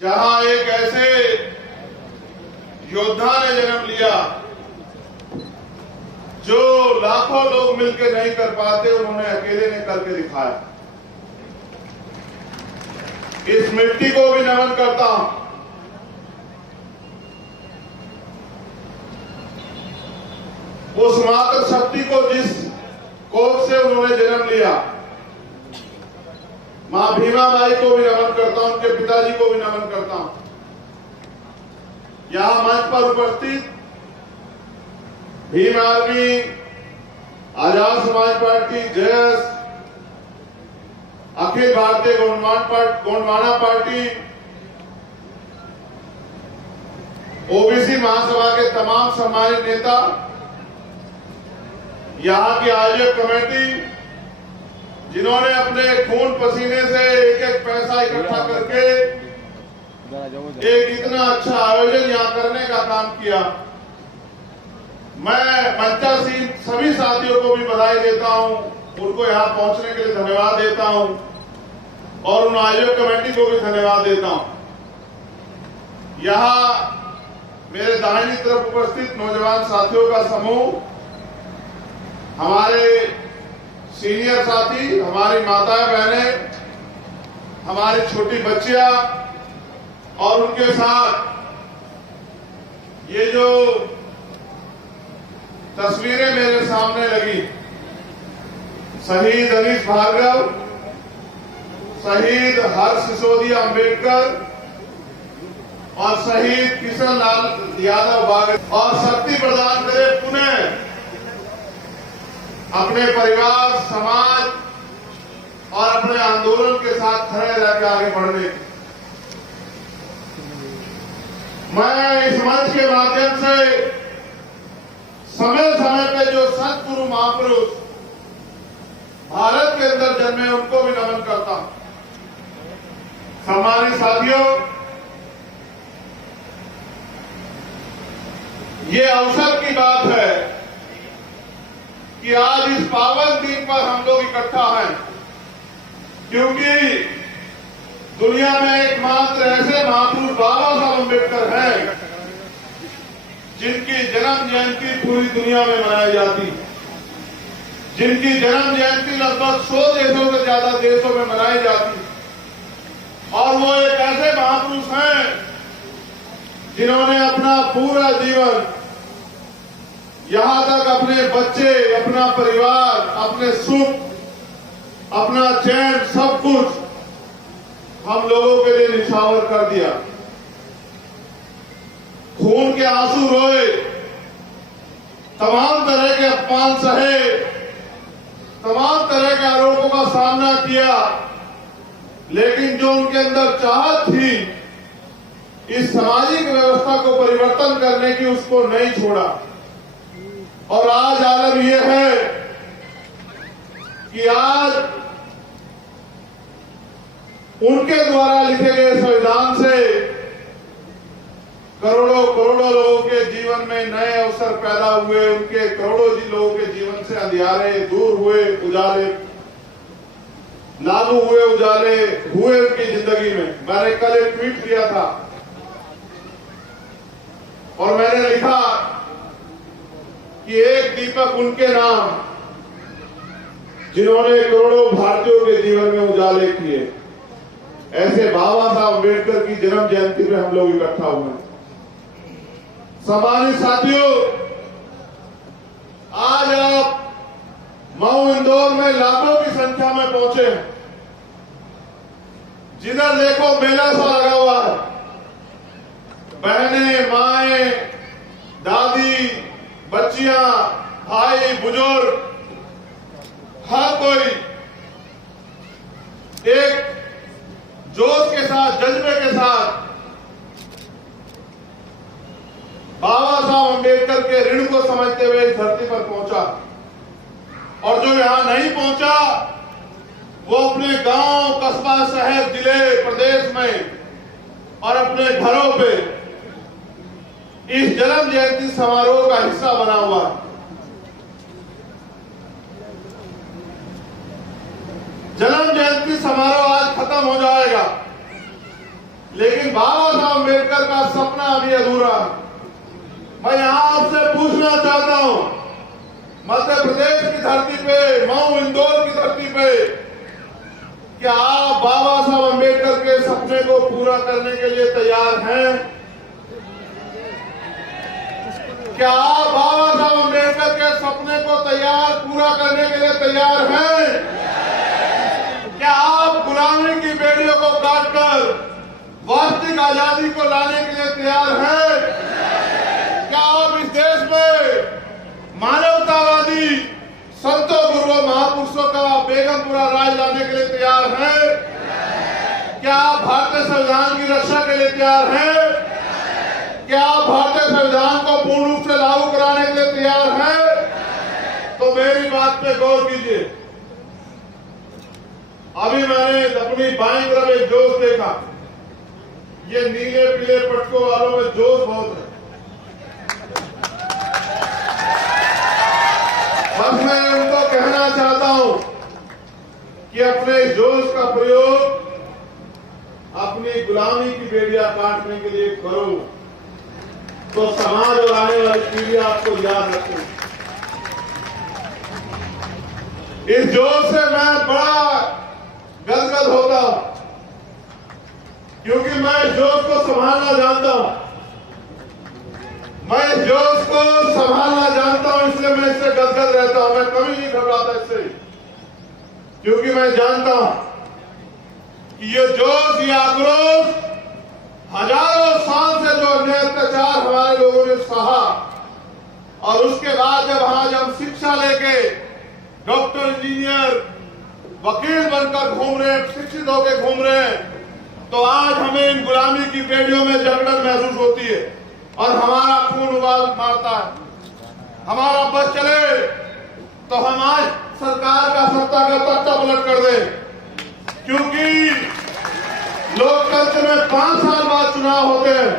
जहां एक ऐसे योद्धा ने जन्म लिया जो लाखों लोग मिलकर नहीं कर पाते, उन्होंने अकेले ने करके दिखाया। इस मिट्टी को भी नमन करता हूं। उस मातृ शक्ति को जिस कोख से उन्होंने जन्म लिया, मां भीमा बाई को भी नमन करता हूं, उनके पिताजी को भी नमन करता हूं। यहां मंच पर उपस्थित भीम आर्मी, आजाद समाज पार्टी, जयस, अखिल भारतीय गोंडवाना पार्टी, ओबीसी महासभा के तमाम सम्मानित नेता, यहां की आयोजक कमेटी, जिन्होंने अपने खून पसीने से एक एक पैसा इकट्ठा करके एक इतना अच्छा आयोजन यहां करने का काम किया। मैं मंचासीन सभी साथियों को भी बधाई देता हूं, उनको यहां पहुंचने के लिए धन्यवाद देता हूं और उन आयोजक कमेटी को भी धन्यवाद देता हूं। यहां मेरे दाहिनी तरफ उपस्थित नौजवान साथियों का समूह, हमारे सीनियर साथी, हमारी माताएं बहनें, हमारी छोटी बच्चियां और उनके साथ ये जो तस्वीरें मेरे सामने लगी, शहीद अनीश भार्गव, शहीद हर्ष सिसोदिया अम्बेडकर और शहीद किशन लाल यादव बागेल, और शक्ति प्रदान करे पुनः अपने परिवार, समाज और अपने आंदोलन के साथ खड़े रहकर आगे बढ़ने की। मैं इस मंच के माध्यम से समय समय पे जो सतगुरु महापुरुष भारत के अंदर जन्मे, उनको भी नमन करता हूं। सम्मानित साथियों, ये अवसर की बात है कि आज इस पावन दिन पर हम लोग इकट्ठा हैं, क्योंकि दुनिया में एकमात्र ऐसे महापुरुष बाबा साहब अम्बेडकर हैं जिनकी जन्म जयंती पूरी दुनिया में मनाई जाती, जिनकी जन्म जयंती लगभग 100 देशों से ज्यादा देशों में मनाई जाती, और वो एक ऐसे महापुरुष हैं जिन्होंने अपना पूरा जीवन, यहां तक अपने बच्चे, अपना परिवार, अपने सुख, अपना चैन, सब कुछ हम लोगों के लिए निछावर कर दिया। खून के आंसू रोए, तमाम तरह के अपमान सहे, तमाम तरह के आरोपों का सामना किया, लेकिन जो उनके अंदर चाहत थी इस सामाजिक व्यवस्था को परिवर्तन करने की, उसको नहीं छोड़ा। और आज आलम यह है कि आज उनके द्वारा लिखे गए संविधान से करोड़ों करोड़ों लोगों के जीवन में नए अवसर पैदा हुए, उनके करोड़ों लोगों के जीवन से अंधियारे दूर हुए, उजाले लागू हुए, उजाले हुए उनकी जिंदगी में। मैंने कल एक ट्वीट किया था और मैंने लिखा कि एक दीपक उनके नाम, जिन्होंने करोड़ों भारतीयों के जीवन में उजाले किए। ऐसे बाबा साहब अम्बेडकर की जन्म जयंती में हम लोग इकट्ठा हुए। सम्मानित साथियों, आज आप मऊ, इंदौर में लाखों की संख्या में पहुंचे हैं। जिधर देखो मेला सा लगा हुआ है। बहनें, माएं, दादी, बच्चियां, भाई, बुजुर्ग, हर कोई एक जोश के साथ, जज्बे के साथ बाबा साहब अम्बेडकर के ऋण को समझते हुए इस धरती पर पहुंचा। और जो यहां नहीं पहुंचा, वो अपने गांव, कस्बा, शहर, जिले, प्रदेश में और अपने घरों पे इस जन्म जयंती समारोह का हिस्सा बना हुआ है। जन्म जयंती समारोह आज खत्म हो जाएगा, लेकिन बाबा साहब अम्बेडकर का सपना अभी अधूरा है। मैं यहां आपसे पूछना चाहता हूं, मध्य प्रदेश की धरती पे, मऊ इंदौर की धरती पे, क्या आप बाबा साहब अम्बेडकर के सपने को पूरा करने के लिए तैयार हैं? क्या आप बाबा साहब अम्बेडकर के सपने को पूरा करने के लिए तैयार हैं? क्या आप गुलामी की बेड़ियों को काटकर वास्तविक आजादी को लाने के लिए तैयार हैं? क्या आप इस देश में मानवतावादी संतों, गुरुओं, महापुरुषों का बेगमपुरा राज लाने के लिए तैयार हैं? क्या आप भारतीय संविधान की रक्षा के लिए तैयार हैं? क्या आप भारतीय संविधान को पूर्ण रूप से लागू कराने के लिए तैयार हैं? तो मेरी बात पे गौर कीजिए। अभी मैंने अपनी बाईं तरफ एक जोश देखा। ये नीले पीले पटकों वालों में जोश बहुत है। बस मैं उनको कहना चाहता हूं कि अपने जोश का प्रयोग अपनी गुलामी की बेड़ियां काटने के लिए करो, तो समाज और आने वाली पीढ़ी आपको याद रखें। इस जोश से मैं बड़ा गदगद होता हूं, क्योंकि मैं इस जोश को संभालना जानता हूं। मैं इस जोश को संभालना जानता हूं, इसलिए मैं इससे गदगद रहता हूं। मैं कभी नहीं घबराता इससे, क्योंकि मैं जानता हूं कि ये जोश, ये आक्रोश हजारों साल से जो अन्याय अत्याचार हमारे लोगों ने सहा, और उसके बाद जब आज हम शिक्षा लेके डॉक्टर, इंजीनियर, वकील बनकर घूम रहे हैं, शिक्षित होकर घूम रहे हैं, तो आज हमें इन गुलामी की बेड़ियों में जकड़न महसूस होती है और हमारा खून उबाल मारता है। हमारा बस चले तो हम आज सरकार का सत्ता का तख्ता पलट कर दें, क्योंकि लोकतंत्र में 5 साल बाद चुनाव होते हैं,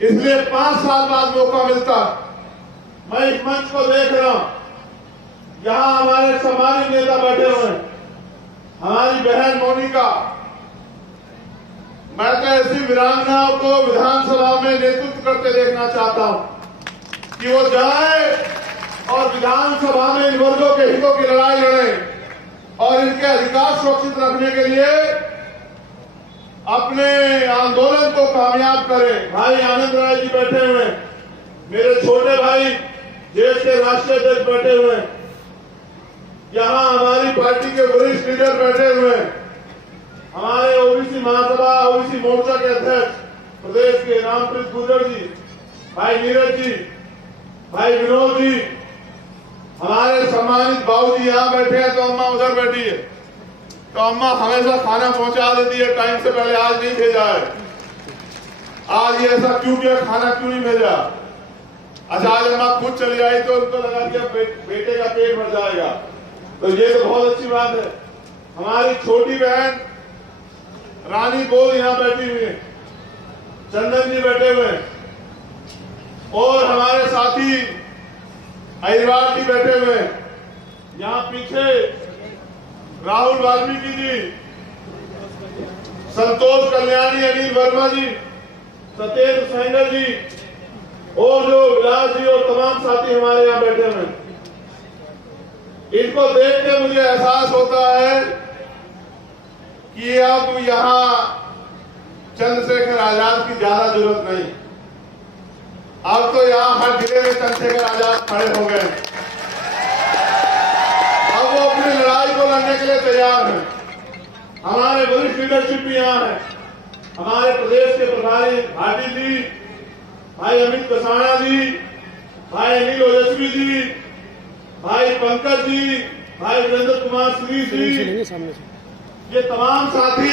इसलिए 5 साल बाद मौका मिलता। मैं इस मंच को देख रहा हूं, यहां हमारे सामाजिक नेता बैठे हुए हैं, हमारी बहन मोनिका। मैं तो ऐसी वीरांगनाओं को विधानसभा में नेतृत्व करते देखना चाहता हूं कि वो जाए और विधानसभा में इन वर्गों के हितों की लड़ाई लड़ें और इनके अधिकार सुरक्षित रखने के लिए अपने आंदोलन को कामयाब करें। भाई आनंद राय जी बैठे हुए हैं, मेरे छोटे भाई देश के राष्ट्रीय अध्यक्ष बैठे हुए हैं, यहां हमारी पार्टी के वरिष्ठ लीडर बैठे हुए हैं, हमारे ओबीसी महासभा, ओबीसी मोर्चा के अध्यक्ष प्रदेश के रामप्रीत गुर्जर जी, भाई नीरज जी, भाई विनोद जी, हमारे सम्मानित बाबू जी यहां बैठे हैं, तो अम्मा उधर बैठी है। तो अम्मा हमेशा खाना पहुंचा देती है टाइम से पहले, आज नहीं भेजा है। आज ये ऐसा क्यों किया, खाना क्यों नहीं भेजा? अच्छा, आज अम्मा खुद चली आई तो उनको लगा कि बेटे का पेट भर जाएगा, तो ये तो बहुत अच्छी बात है। हमारी छोटी बहन रानी बोल यहां बैठी हुई है, चंदन जी बैठे हुए हैं, और हमारे साथी अहिरवार जी बैठे हुए हैं। यहां पीछे राहुल वाल्मीकि जी, संतोष कल्याणी, अनिल वर्मा जी, सत्येंद्र सहगल जी, और जो विलास जी और तमाम साथी हमारे यहां बैठे हुए हैं। इनको देख के मुझे एहसास होता है कि अब यहां चंद्रशेखर आजाद की ज्यादा जरूरत नहीं। अब तो यहां हर जिले में चंद्रशेखर आजाद खड़े हो गए। अब वो अपनी लड़ाई को लड़ने के लिए तैयार हैं। हमारे वरिष्ठ लीडरशिप भी यहां है, हमारे प्रदेश के प्रभारी भाटी जी, भाई अमित कसाना जी, भाई अनिल ओजस्वी जी, भाई पंकज जी, भाई वीरेंद्र कुमार श्री जी, ये तमाम साथी